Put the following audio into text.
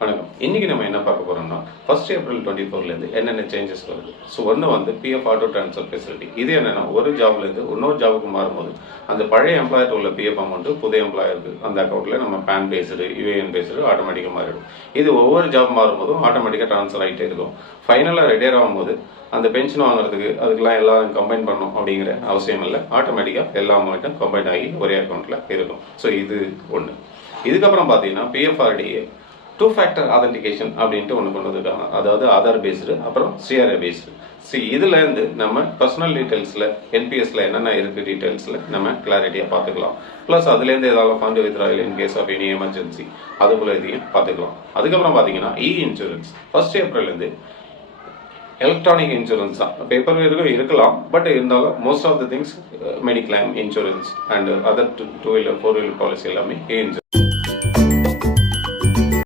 வணக்கம். இன்னைக்கு நம்ம என்ன பார்க்க போறோம்னா 1st April 24லேருந்து என்னென்ன சேஞ்சஸ் வருது. ஸோ ஒன்று வந்து பிஎஃப் ஆட்டோ ட்ரான்ஸ்ஃபர் ஃபெசிலிட்டி. இது என்னன்னா ஒரு ஜாப்லேருந்து இன்னொரு ஜாபுக்கு மாறும்போது அந்த பழைய எம்ப்ளாயர் உள்ள பிஎஃப் அமௌண்ட் புதிய எம்ப்ளாயருக்கு அந்த அக்கௌண்ட்டில் நம்ம பேன் பேஸ்டு யூஏஎன் பேஸ்டு ஆட்டோமேட்டிக்காக மாறிடும். இது ஒவ்வொரு ஜாப் மாறும்போதும் ஆட்டோமேட்டிக்காக ட்ரான்ஸ்ஃபர் ஆகிட்டே இருக்கும். ஃபைனலாக ரிட்டையர் ஆகும்போது அந்த பென்ஷன் வாங்குறதுக்கு அதுக்கெல்லாம் எல்லாம் கம்பைன் பண்ணணும் அப்படிங்கிற அவசியம் இல்லை. ஆட்டோமேட்டிக்காக எல்லா அமௌண்ட்டும் கம்பைன் ஆகி ஒரே அக்கௌண்ட்டில் இருக்கும். ஸோ இது ஒன்று. இதுக்கப்புறம் பார்த்தீங்கன்னா பிஎஃப்ஆர்டிஏ 2 ஃபேக்டர் ஆதென்டிகேஷன் அப்படின்ட்டு ஒன்று கொண்டு வந்திருக்காங்க. அதாவது ஆதார் பேஸ்டு அப்புறம் சிஆர்ஏ பேஸ்டு. இதுலேருந்து நம்ம பர்சனல் டீட்டெயில்ஸில் என்பிஎஸ்ல என்னென்ன இருக்குது டீட்டெயில்ஸில் நம்ம கிளாரிட்டியாக பார்த்துக்கலாம். ப்ளஸ் அதுலேருந்து ஏதாவது fund withdrawal in case of any emergency அதுக்குள்ள இதையும் பார்த்துக்கலாம். அதுக்கப்புறம் பார்த்தீங்கன்னா இன்சூரன்ஸ் 1st Aprilலேருந்து எலக்ட்ரானிக் இன்சூரன்ஸ் தான். பேப்பர் இருக்கலாம், பட் இருந்தாலும் most of the things mediclaim insurance and other 2 wheeler 4 wheeler policy எல்லாமே இன்சூரன்ஸ்.